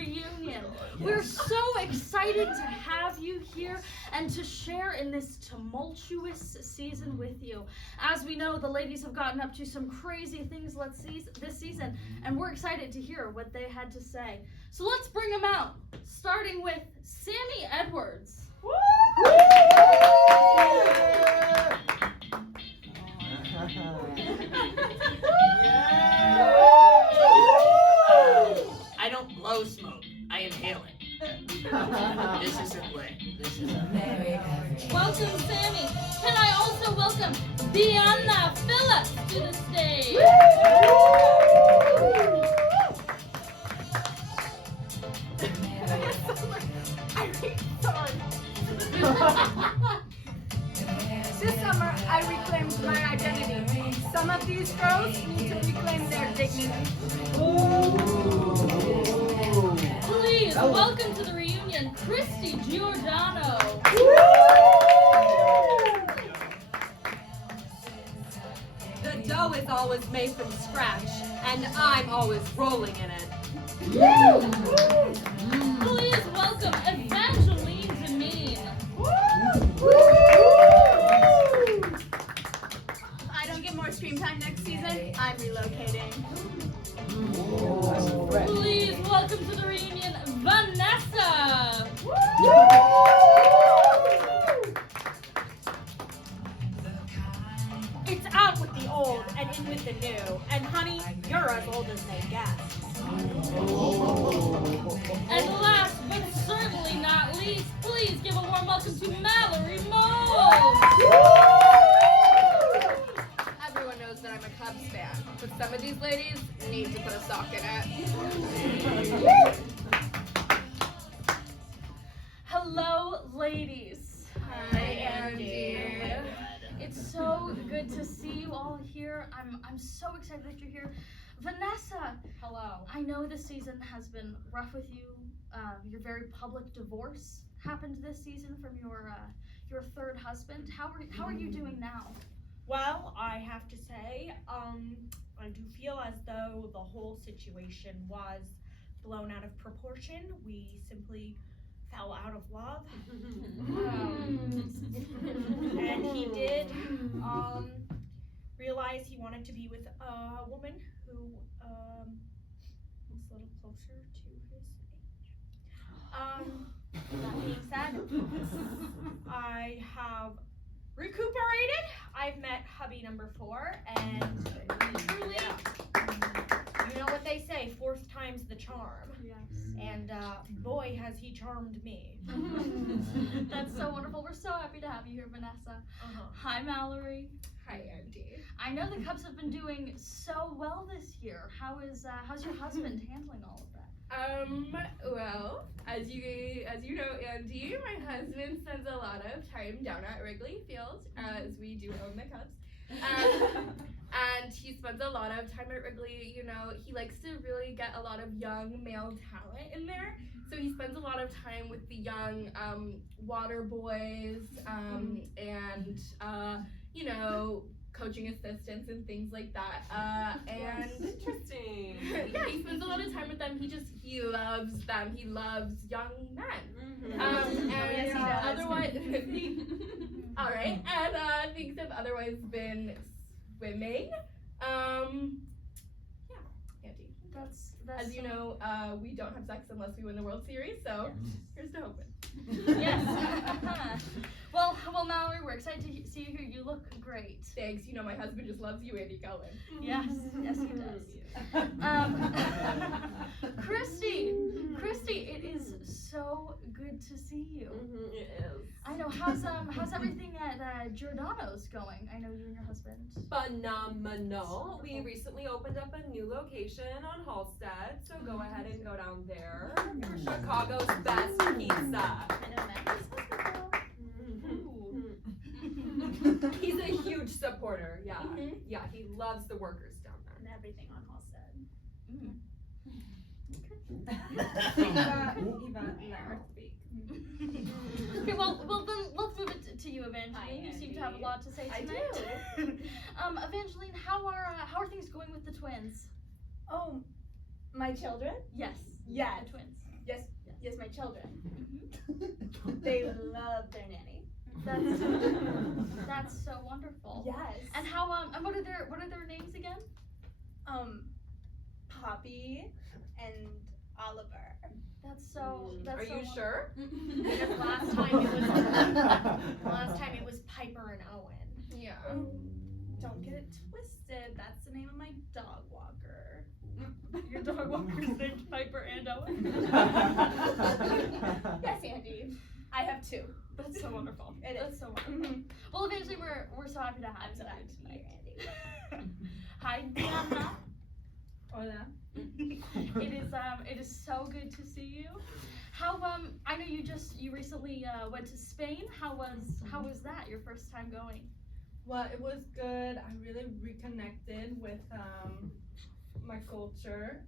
reunion. We're so excited to have you here and to share in this tumultuous season with you. As we know, the ladies have gotten up to some crazy things this season, and we're excited to hear what they had to say. So let's bring them out, starting with Sammy Edwards. Woo! I don't blow smoke. I inhale it. This isn't lit. This is very average. Welcome, Sammy. Can I also welcome Deanna Phillips to the stage? This summer, I reclaimed my identity. Some of these girls need to reclaim their dignity. Please welcome to the reunion, Christy Giordano. The dough is always made from scratch, and I'm always rolling in it. Please welcome Evangeline DeMean. I don't get more screen time next season. I'm relocating. Please welcome to the reunion, Vanessa. It's out with the old and in with the new. And honey, you're as old as they get. And last but certainly not least, please give a warm welcome to Mallory. Everyone knows that I'm a Cubs fan, but some of these ladies need to put a sock in it. Hello, ladies. Hi, Andy. It's so good to see you all here. I'm so excited that you're here. Vanessa. Hello. I know this season has been rough with you. Your very public divorce happened this season from your third husband. How are you doing now? Well, I have to say, I do feel as though the whole situation was blown out of proportion. We simply fell out of love. And he did realize he wanted to be with a woman who was a little closer to his age. That being said, I have recuperated. I've met hubby number 4, and truly, you know what they say, 4th time's the charm. Yes. And boy, has he charmed me. That's so wonderful. We're so happy to have you here, Vanessa. Hi, Mallory. Hi, Andy. I know the Cubs have been doing so well this year. How's your husband handling all of that? Well, as you know, Andy, my husband spends a lot of time down at Wrigley Field, as we do own the Cubs. And he spends a lot of time at Wrigley. You know, he likes to really get a lot of young male talent in there. So he spends a lot of time with the young water boys and you know, coaching assistants and things like that. And Interesting. yeah, he spends a lot of time with them. He loves them. He loves young men. Yes, he does. Otherwise, all right. And things have otherwise been swimming. Yeah, Andy. That's As you know, we don't have sex unless we win the World Series. So here's to hoping. Yes. Well, Mallory, we're excited to see you here. You look great. Thanks. You know, my husband just loves you, Andy Cohen. Yes, he does. Christy, it is so good to see you. It is. I know. How's everything at Giordano's going? I know you and your husband. Phenomenal. We recently opened up a new location on Halstead, so go ahead and go down there for Chicago's best pizza. He's a huge supporter, yeah. Yeah, he loves the workers down there. And everything on Halstead. Eva and I speak. Okay, well then let's move it to you, Evangeline. You seem to have a lot to say tonight. I do. Evangeline, how are things going with the twins? Oh, my children? Yes. Yes. The twins. Yes, my children. Mhm. They love their nanny. That's so wonderful. Yes. And how and what are their names again? Poppy and Oliver. That's so. That's Are so you sure? Because last time it was Piper and Owen. Yeah. Don't get it twisted. That's the name of my dog walker. Your dog walker's named Piper and Owen. Yes, Andy. I have two. That's so wonderful. It That's is. so wonderful. Well, eventually we're so happy to have I'm you so here happy to be tonight. here, Andy. Hi, Diana. Hola. It is so good to see you. How I know you recently went to Spain. How was that? Your first time going? Well, it was good. I really reconnected with my culture.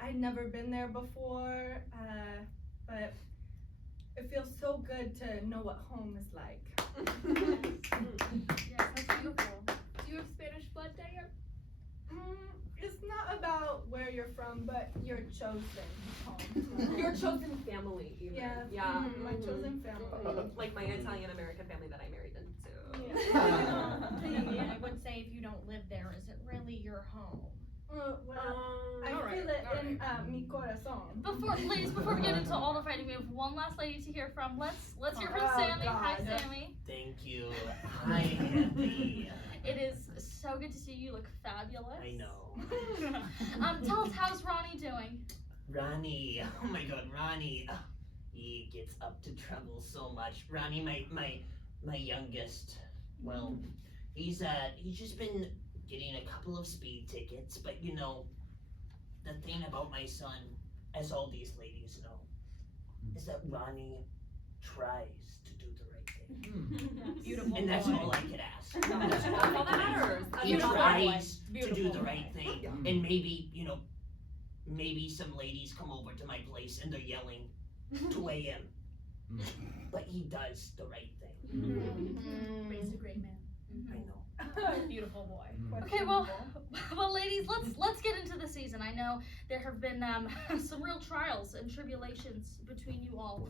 I'd never been there before, but it feels so good to know what home is like. Yes, that's beautiful. Do you have Spanish blood, Diane? It's not about where you're from, but your chosen home. Your chosen family, even. Yeah, Yeah. my chosen family. Like my Italian American family that I married into. I would say if you don't live there, is it really your home? I Alright, feel it in alright. mi corazón. Ladies, before we get into all the fighting, we have one last lady to hear from. Let's hear from Oh, Sammy. Hi, God. Sammy. Thank you. Hi, Andy. It is so good to see you. You look fabulous. I know. Tell us, how's Ronnie doing? Ronnie, oh my God, Ronnie. He gets up to trouble so much. Ronnie, my youngest. Well, he's just been getting a couple of speed tickets, but you know, the thing about my son, as all these ladies know, is that Ronnie tries to do the right thing. Beautiful. And that's boy. all I could ask. That's all that matters. He Beautiful tries boy. to do Beautiful the right boy. thing. And maybe, you know, maybe some ladies come over to my place and they're yelling 2 a.m. But he does the right thing. Raised a great man. I know. Beautiful boy. Okay, well, ladies, let's get into the season. I know there have been some real trials and tribulations between you all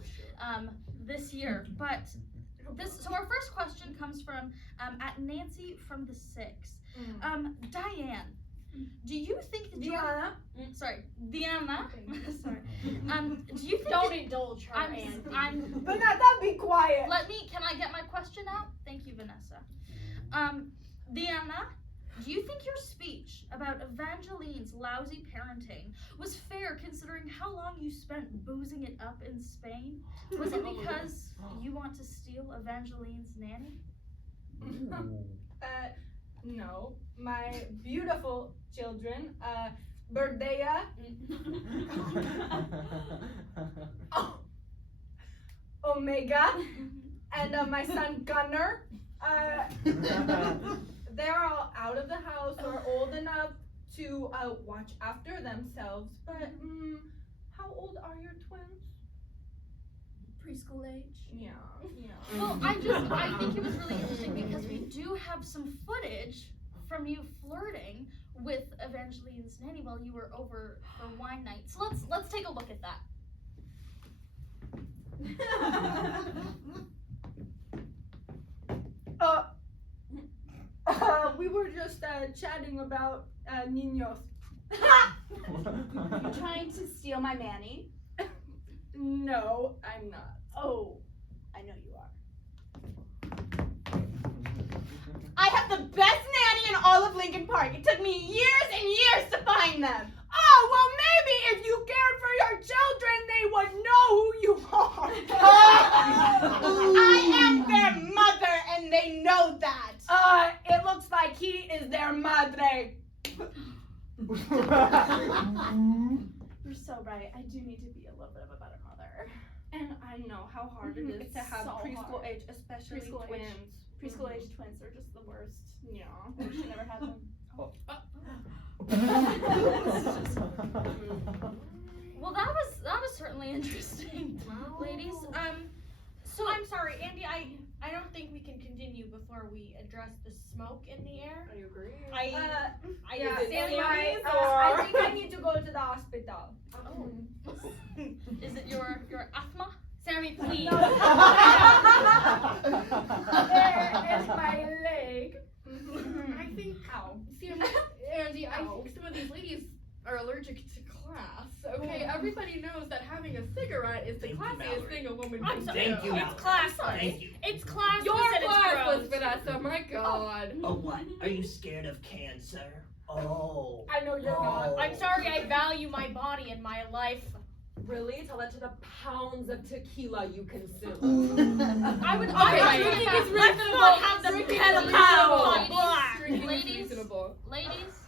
this year, but so our first question comes from at Nancy from the 6. Diane, do you think that Diana? Diana. Sorry. Do you think Don't indulge her, I'm, Andy. Vanessa, be quiet. can I get my question out? Thank you, Vanessa. Diana, do you think your speech about Evangeline's lousy parenting was fair considering how long you spent boozing it up in Spain? Was it because you want to steal Evangeline's nanny? No. My beautiful children, Berdea, Omega, and my son Gunner. They're all out of the house or old enough to watch after themselves. But how old are your twins? Preschool age. Yeah. Well, I think it was really interesting because we do have some footage from you flirting with Evangeline's nanny while you were over for wine night. So let's take a look at that. We were just chatting about niños. You trying to steal my Manny? No, I'm not. Oh, I know you are. I have the best nanny in all of Lincoln Park. It took me years and years to find them. Oh, well, maybe if you cared for your children, they would know who you are. I am their mother, and they know that. It looks like he is their madre. You're so right. I do need to be a little bit of a better mother. And I know how hard it is It's to have so preschool hard. age, especially Preschool age. twins. Preschool age twins are just the worst. Yeah. I wish I never had them. Well, that was certainly interesting, ladies. So I'm sorry, Andy. I don't think we can continue before we address the smoke in the air. I agree. Yeah, Is it Sammy, Sammy's I or- think I need to go to the hospital. Oh. please. There is my leg. I think, Sammy, Andy, I think some of these ladies are allergic to class. Okay, everybody knows that having a cigarette is the Thank you, classiest Mallory. thing a woman I'm can sorry. do. Thank you, It's Mallory. classless. Thank you. It's classless Your and it's class gross. was Vanessa, my god. Oh, what? Are you scared of cancer? Oh. I know you're not. I'm sorry, I value my body and my life. Really? Tell that to the pounds of tequila you consume. I would Drinking is reasonable. have them Drinking is pedal reasonable. on black. Drinking is Ladies. reasonable. Ladies,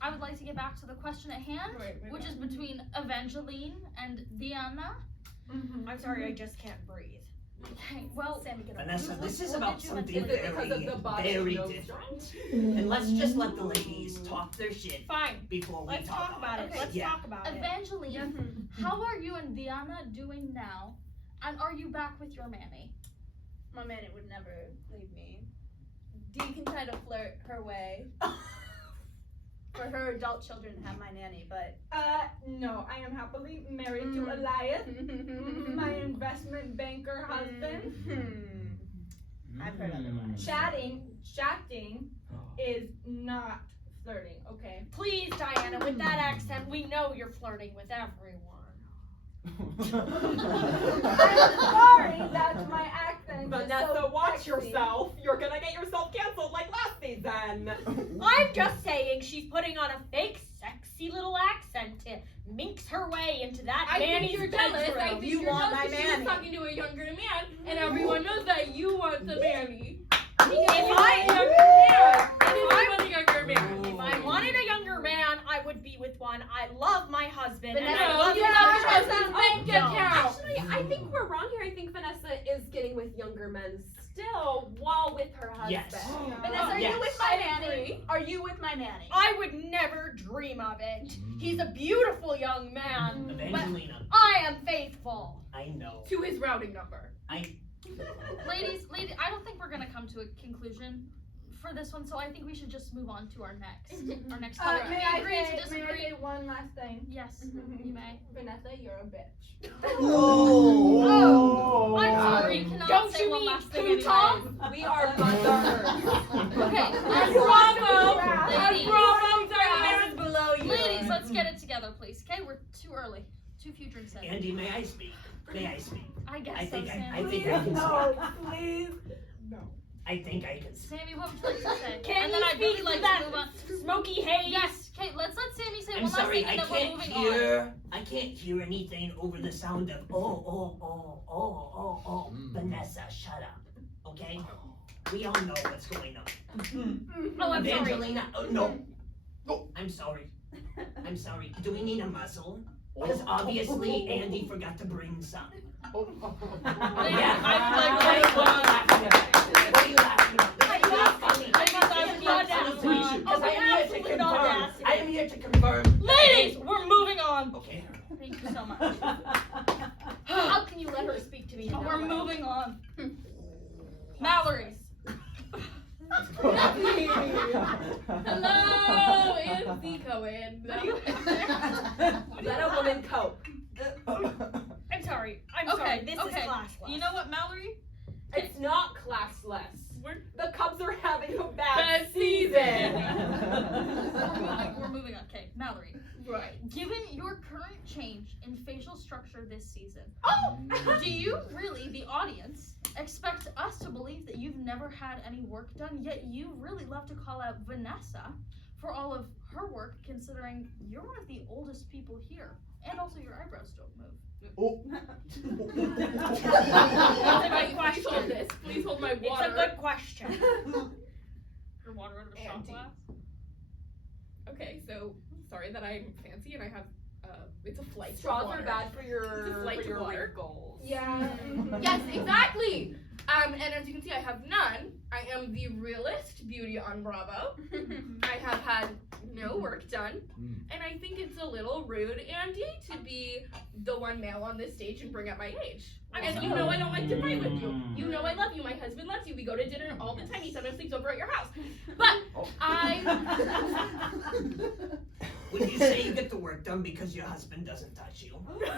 I would like to get back to the question at hand, Wait, which is between Evangeline and Diana. I'm sorry, I just can't breathe. Okay, well, Sammy, get over Vanessa, it. this is What about did you something Is it because of very, the body very nose different. And let's just let the ladies talk their shit Fine. before we Let's talk about it. Okay. Let's Yeah. talk about it. Evangeline, how are you and Diana doing now? And are you back with your Manny? My man would never leave me. Dee can try to flirt her way for her adult children to have my nanny, but No, I am happily married to Elias, my investment banker husband. I've heard otherwise. Chatting is not flirting, okay? Please, Diana, with that accent, we know you're flirting with everyone. I'm sorry, that's my accent. Vanessa, so watch sexy. yourself. You're gonna get yourself canceled like last season. I'm just saying she's putting on a fake, sexy little accent to minx her way into that I think Manny's you're jealous. I bedroom. think You you're want jealous my 'cause she was Manny. talking to a younger man, and everyone knows that you want the Manny. If I wanted a younger man, I would be with one. I love my husband. And Vanessa, I love you're his not other trusting husband. bank No. account. Actually, I think we're wrong here. I think Vanessa is getting with younger men still while with her husband. Yes. Vanessa, are Yes. you with my I nanny? agree. Are you with my nanny? I would never dream of it. He's a beautiful young man. Evangelina, I am faithful. I know. To his routing number. Ladies, I don't think we're gonna come to a conclusion for this one, so I think we should just move on to our next topic. May Can I we agree to say disagree? one last thing? Yes, you may. Vanessa, you're a bitch. Oh, I'm sorry, you cannot Don't say you one mean last thing Pluton? anyway. We are mothers. Okay, Bravo! Ladies. Bravo, Diana's below you. Ladies, let's get it together, please. Okay, we're too early. Too few drinks in. Andy, may I speak? May I speak? I guess I so, think Sammy. I think I can speak. Please. I think I can speak. Sammy, what would you like to say? Can and you then I'd really speak like to that to move on. smoky haze? Yes, okay, let's let Sammy say I'm one last sorry, thing and I then we're can't moving on. I can't hear anything over the sound of Vanessa, shut up. Okay? We all know what's going on. Oh, I'm sorry. Evangelina, no. Oh, I'm sorry. I'm sorry. Do we need a muzzle? Because obviously Andy forgot to bring some. Yeah. What are you laughing at? This is not funny. Because I am here to confirm. Ladies, we're moving on. Okay. Thank you so much. How can you let her speak to me? in Oh, that we're way? moving on. Mallory. Hello, it's the Cohen. Let a woman cope. I'm sorry. I'm Okay, sorry. This okay. is classless. You know what, Mallory? It's not classless. The Cubs are having a bad Bad season. We're moving on. Okay, Mallory. Right. Given your current change in facial structure this season, Oh! do you really, the audience, expect us to believe that you've never had any work done, yet you really love to call out Vanessa for all of her work, considering you're one of the oldest people here, and also your eyebrows don't move? That's a good Please question. hold this. Please hold my It's water. a good question. Your water out of a shot Auntie. glass? Okay, so sorry that I'm fancy and I have it's a flight. Straws of water. are bad for It's a your flight of water. wrinkles. Yeah. Yes, exactly. And as you can see, I have none. I am the realist beauty on Bravo. I have had no work done, and I think it's a little rude, Andy, to be the one male on this stage and bring up my age. And you know I don't like to fight with you. You know I love you. My husband loves you. We go to dinner all the time. He sometimes sleeps over at your house. But I Would you say you get the work done because your husband doesn't touch you?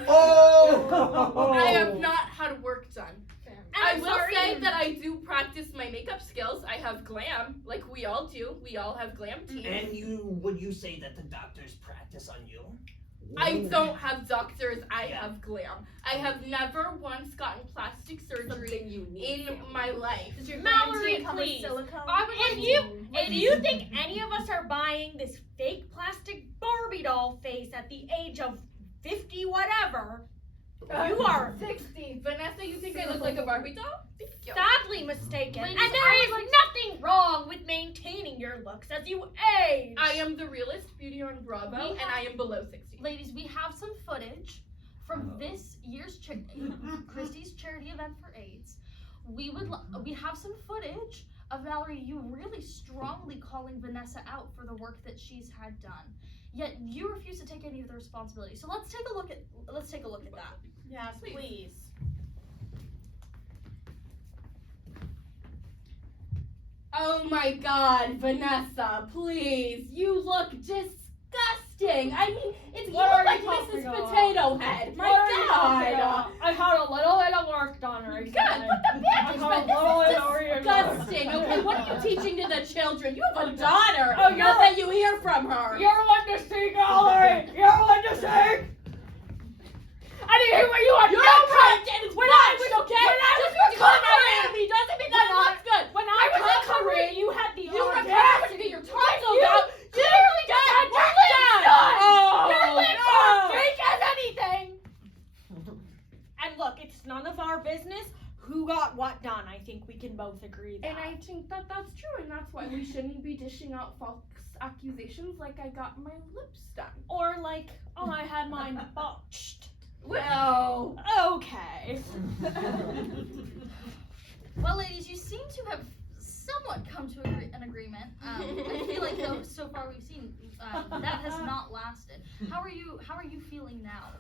Oh! I have not had work done. I I'm will sorry. say that I do practice my makeup skills. I have glam, like we all do. We all have glam teams. And would you say that the doctors practice on you? I don't have doctors, I Yeah. have glam. I have never once gotten plastic surgery Something unique. in my life. Does your Mallory, glam team come with please. silicone? If you think any of us are buying this fake plastic Barbie doll face at the age of 50 whatever, you are 60. Vanessa, you think I look like a Barbie doll? sadly mistaken. Ladies, And there is nothing wrong with maintaining your looks as you age. I am the realest beauty on Bravo, and I am below 60. Ladies, we have some footage from this year's Christy's charity event for AIDS. We have some footage of Mallory, you really strongly calling Vanessa out for the work that she's had done. Yet you refuse to take any of the responsibility. So let's take a look at that. Yes, please. Oh my god, Vanessa, please. You look disgusting. I mean, you What look are like you talking Mrs. about? Potato Head. My What are you talking god. about? I had a little bit of work done recently. God, put the bandage back. This is Disgusting. disgusting. Okay, what are you teaching to the children? You have a daughter. Oh, Not you're- that you hear from her. You're one to see, Mallory. You're one to see. I didn't hear what you had You're next. right, and it's When I watched, was okay? when I Just was because recovering, I am me doesn't mean that it looks good. when I was recovering, you had the You audacity. have to get your tonsils You out. literally just had your lips done. Oh, Your lips no. are fake as anything. And look, it's none of our business who got what done. I think we can both agree that. And I think that that's true, and that's why we shouldn't be dishing out false accusations like I got my lips done. Or like, oh, I had mine botched. Well, Okay. Well, ladies, you seem to have somewhat come to an agreement. I feel like though so far we've seen that has not lasted. How are you feeling now?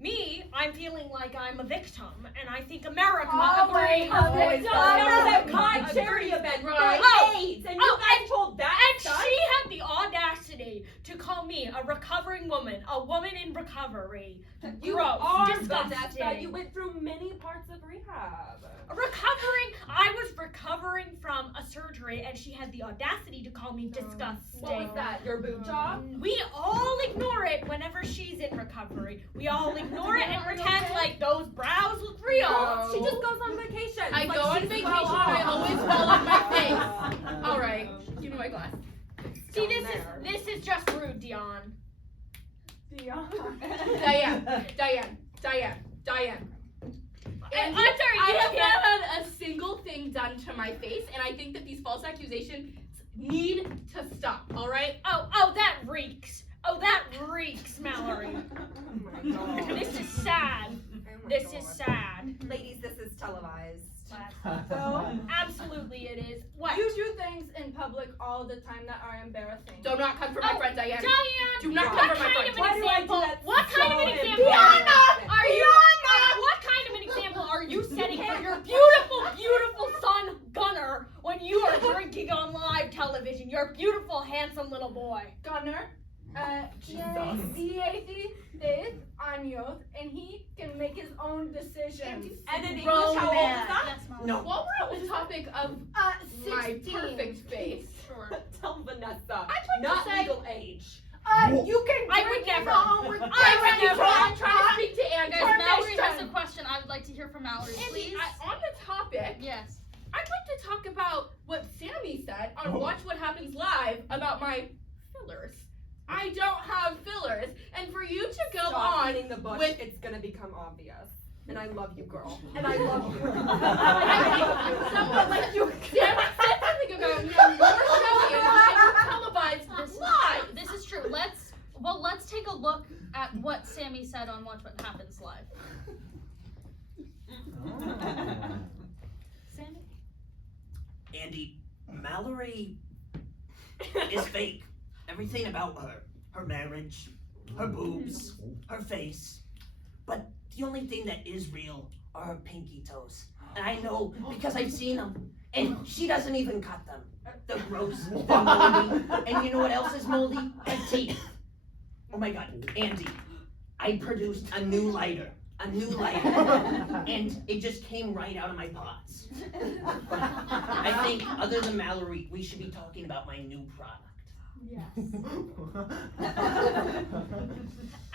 Me, I'm feeling like I'm a victim, and I think America Always agrees. a victim. That Agrees. my charity event for Right. AIDS, and Oh, you guys told that And stuff? she had the audacity to call me a recovering woman, a woman in recovery. You Gross. are Disgusting. Vanessa. You went through many parts of rehab. I was recovering from a surgery, and she had the audacity to call me disgusting. What was that? Your boob job? We all ignore it whenever she's in recovery. We all ignore it and pretend like those brows look real. No. She just goes on vacation. I Like go on she's vacation well and I off. always fall on my face. All right, give me my glass. See, Down there. this is just rude, Dion. Diane. And And I'm sorry, I you have can't- not had a single thing done to my face, and I think that these false accusations need to stop. All right? Oh, that reeks. Oh, that reeks, Mallory. Oh my god. This is sad. Oh my This God. is sad. Ladies, this is televised. So, Absolutely, it is. What? you do things in public all the time that are embarrassing. Do not come for my Oh, friend Diane. Diane, Do not what come for my kind friend. of Why an do I do example? that What kind of an so example? embarrassing? Are you? What kind of an example are you setting for your beautiful, beautiful son Gunner when you are drinking on live television? Your beautiful, handsome little boy. Gunner, Jesus. he is años and he can make his own decisions. And in English, Romance. how old is that? Yes, Mallory. No. While we're on the topic of my 16. perfect face, Sure. Tell Vanessa. I'd like Not to say- legal age. You can I would drink never. the homework. I'm trying to speak to Anne. Guys, Mallory has a question. I would like to hear from Mallory, please. On the topic, Yes. I'd like to talk about what Sammy said on Watch What Happens Live about my fillers. I don't have fillers, and for you to go Stop on beating the bush. with It's gonna become obvious. And I love you, girl. And I love you. I think someone like you, Sammy said something about your show and televised this live. This is true. Let's take a look at what Sammy said on Watch What Happens Live. Sammy? Andy, Mallory is fake. Everything about her marriage, her boobs, her face. But the only thing that is real are her pinky toes. And I know because I've seen them. And she doesn't even cut them. They're gross, they're moldy. And you know what else is moldy? Her teeth. Oh my God, Andy, I produced a new lighter, and it just came right out of my pots. But I think, other than Mallory, we should be talking about my new product. Yes.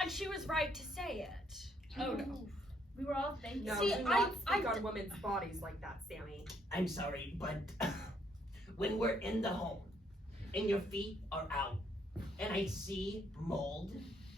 And she was right to say it. Oh no. We were all thinking. No, See, do not speak on women's bodies like that, Sammy. I'm sorry, but when we're in the home, and your feet are out, and I see mold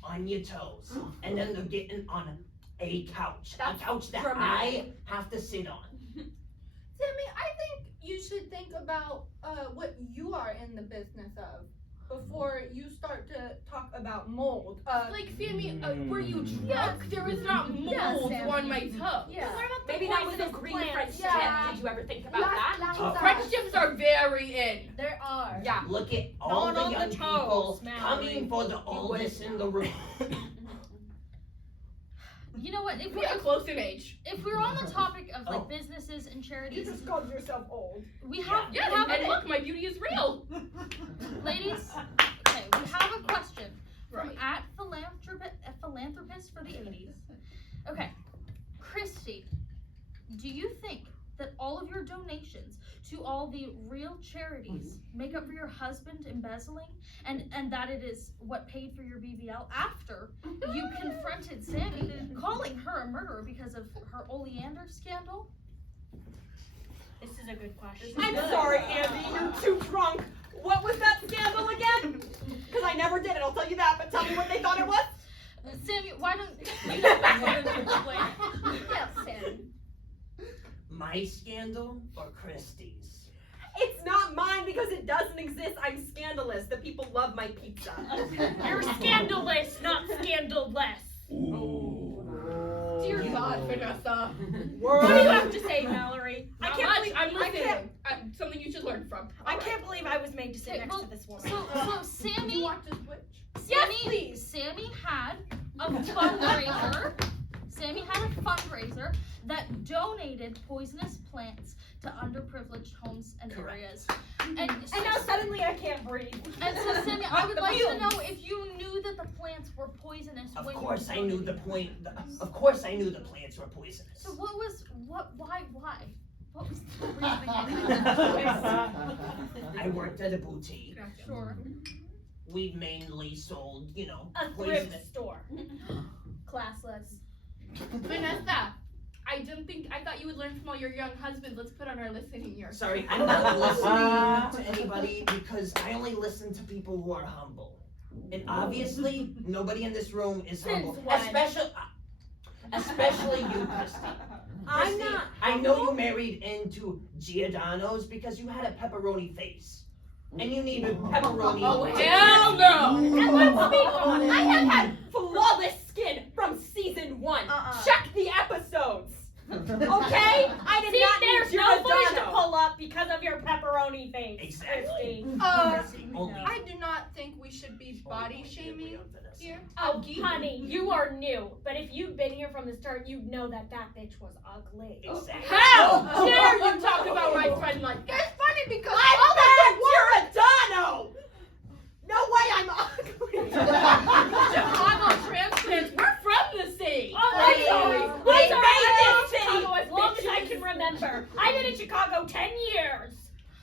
on your toes, and then they're getting on a couch that dramatic. I have to sit on. Sammy, I think you should think about what you are in the business of before you start to talk about mold. Like, Sammy, were you drunk? There was not mold Sammy. on my toe. Yeah. What about the Maybe that was a poisonous green plants? French tip. Did you ever think about that? French tips are very in. There are. Yeah. Look at all Not the on young the people toes, Mallory. coming for the oldest in the room. You know what? If We are close in age. we're on the topic of like Oh. businesses and You charities, just called yourself old. we have Yeah, we have and look, my beauty is real. ladies. Okay, we have a question from Right. at philanthropist for the 80s. Okay, Christy, do you think that all of your donations to all the real charities make up for your husband embezzling, and that it is what paid for your BBL after you confronted Sammy, calling her a murderer because of her oleander scandal? This is a good question. I'm sorry, Andy, you're too drunk. What was that scandal again? Because I never did it, I'll tell you that, but tell me what they thought it was. Sammy, why don't you know better to explain? Yes, Sammy. My scandal or Christie's? It's not mine because it doesn't exist. I'm scandalous. The people love my pizza. You're scandalous, not scandalous. Dear God, Vanessa. What do you have to say, Mallory? I Not can't much. believe I'm I listening. Something you should learn from. I can't believe I was made to sit Okay, next well, to this woman. So Sammy, please. Sammy had a fundraiser. Sammy had a fundraiser that donated poisonous plants to underprivileged homes and Correct. areas. And now suddenly I can't breathe. And so, Sammy, I would The like to fumes. know if you knew that the plants were poisonous Of when course you I knew donated. of course I knew the plants were poisonous. So why? What was the reasoning behind that choice? I worked at a boutique. Sure. We mainly sold, A poisonous. thrift store. Classless. Vanessa, I thought you would learn from all your young husbands. Let's put on our listening ear. Sorry, I'm not listening to anybody because I only listen to people who are humble. And obviously, nobody in this room is humble. Since when? Especially you, Christy. I'm Christy, not. I know you married into Giordano's because you had a pepperoni face. And you needed pepperoni. Oh, hell no! And let's speak on it. I have had flawless skin from season 1. Check the episodes. Okay? I did See, not there's need no voice to Giordano. pull up because of your pepperoni face. Exactly. Christy. Only. I do not think we should be body shaming here. Oh, honey, you are new. But if you've been here from the start, you'd know that bitch was ugly. Exactly. How dare you talk about my friend like that? It's funny because I'm had Giordano! No way I'm ugly! Chicago transplants, we're from the city. Oh, I'm sorry. We I'm sorry. made I've this been in city, Chicago as long as I bitches. can remember. I've been in Chicago 10 years.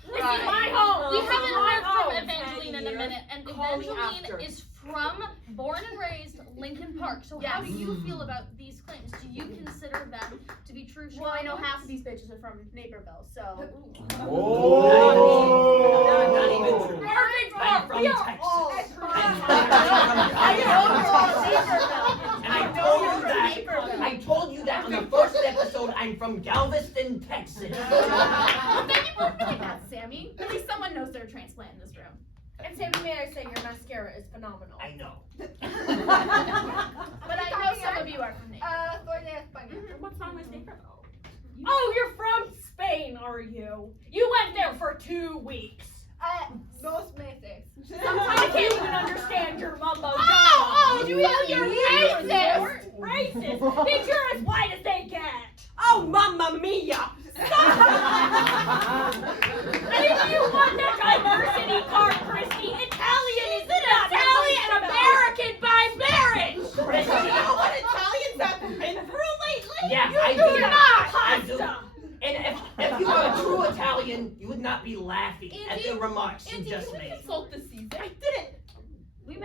This Right. is my home. We This is haven't my heard home. from Evangeline in a minute, and Call me Evangeline after. is from born and raised Lincoln Park. So how do you feel about these claims? Do you consider them to be true? Well, I know Chicagoans? half of these bitches are from Naperville, so. Not even true. Perfect I'm from we are Texas. all I told you that on the first episode. I'm from Galveston, Texas. Well, thank you for admitting that, Sammy. At least someone knows they're a transplant in this room. And Sammy, may I say your mascara is phenomenal. I know. But I know some of you are from Naperville. What's wrong with Naperville? Oh, you're from Spain, are you? You went there for 2 weeks. Dos meses. I can't even understand your mumbo jumbo. Oh, you're racist. Racist. Think you're as white as they get. Oh, mamma mia! And if you want that diversity card, Christy, Italian is not Italian, American by not be laughing at the remarks you just made. Consult the season. I didn't. We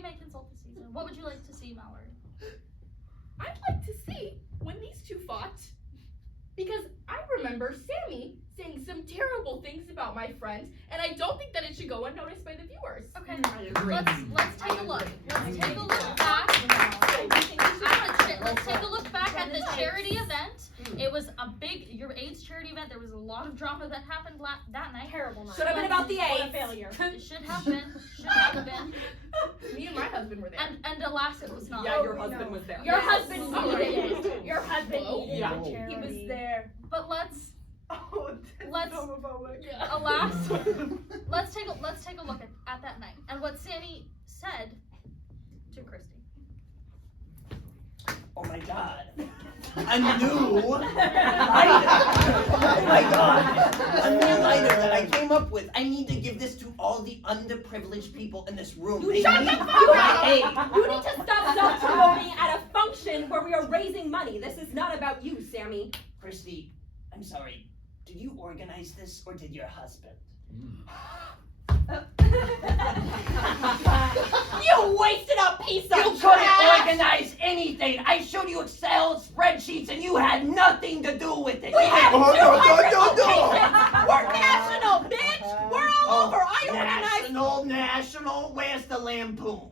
may consult the season. What would you like to see, Mallory? I'd like to see when these two fought, because I remember Sammy saying some terrible things about my friend, and I don't think that it should go unnoticed by the viewers. Okay, let's take a look. Let's take a look back at let's take a look back at the charity event. It was a big your AIDS charity event. There was a lot of drama that happened that night. Terrible night. Should have been about the What a AIDS. failure. It should have been. Should have been. Me and my husband were there. And alas, it was not. Yeah, your husband was there. Your Yes. husband needed it. Your husband Hello? needed Yeah. the charity. He was there. But let's Let's. alas, let's take a look at that night and what Sammy said to Christy. Oh my god. A new lighter. Oh my god. A new lighter that I came up with. I need to give this to all the underprivileged people in this room. You They shut need the my fuck up! aid. You need to stop self-promoting at a function where we are raising money. This is not about you, Sammy. Christy, I'm sorry. Did you organize this or did your husband? You wasted a piece of You couldn't trash! organize anything. I showed you Excel spreadsheets and you had nothing to do with it. We have Oh, no, 200 no, no, no. locations. We're national, bitch! We're all over. I organize. National, where's the lampoon?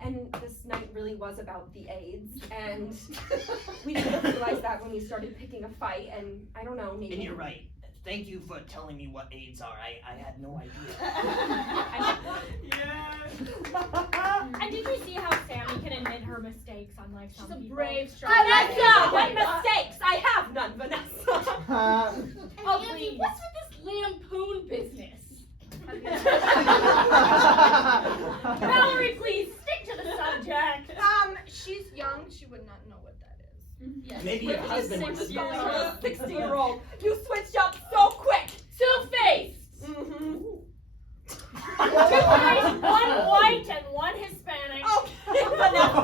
And this night really was about the AIDS, and we didn't realize that when we started picking a fight, and I don't know, maybe. And you're right. Thank you for telling me what AIDS are. I had no idea. And did you see how Sammy can admit her mistakes, unlike some people? She's a brave, strong Vanessa! What mistakes? I have none, Vanessa. Oh, Andy, please. what's with this lampoon business? Mallory, please stick to the subject. She's young. She would not know what that is. Yes. Maybe your husband Six was years going old. on. 60-year-old. You switched up so quick. Two-faced! Mm-hmm. Two guys, one white and one Hispanic. Okay, Vanessa.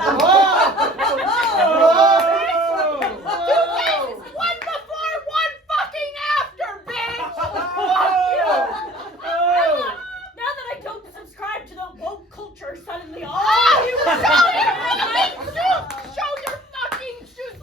Two faces, one before, one fucking after, bitch! Now that I don't subscribe to the woke culture, suddenly all you show your fucking shoes! Show your fucking shoes!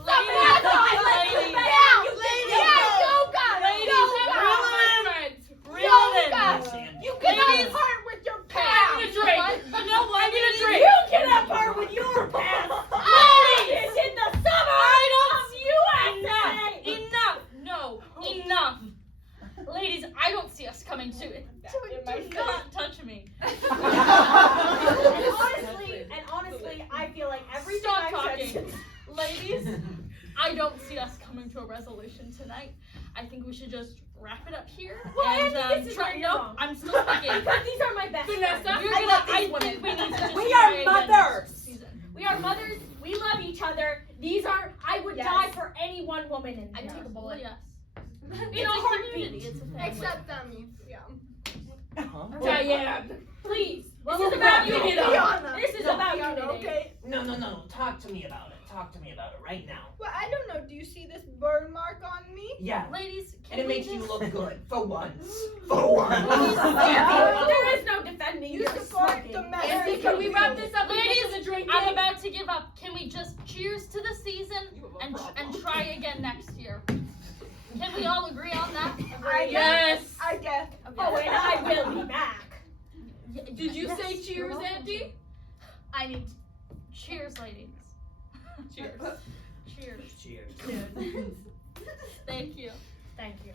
You can have part with your past! You know what? I need a drink. You can have part with your past! Ladies! In the summer! I don't see you Enough! No, enough! Ladies, I don't see us coming to it. Do not touch me. And honestly, I feel like everything Stop I've talking. said. Ladies, I don't see us coming to a resolution tonight. I think we should just wrap it up here. Well, and Andy, this is where you're no, wrong. I'm still speaking. Because these are my best Vanessa, friends. You're I gonna, love I these think we women. need to just We try are again mothers. next season. We are mothers. We love each other. These are. I would Yes. die for any one woman in I'd here. take a bullet. Yes. In It's a a heartbeat. community. It's a family. Except Sammy. Yeah. Diane! Please. Well, This is about Fiona. unity. Fiona. This is No, about Fiona, unity. okay. No. Talk to me about it. Talk to me about it right now. Well, I don't know. Do you see this burn mark on me? Yeah. Ladies, can And it we makes you just- look good. For once. For once. There is no defending You your support smoking. domestic Andy, can we wrap this up and Ladies, get to the drinking? I'm about to give up. Can we just cheers to the season You have a and problem. try again next year? Can we all agree on that? Yes! I guess. Oh, and I will be back. Did you say cheers, Andy? I need cheers, ladies. Cheers. Cheers. Cheers. Thank you. Thank you.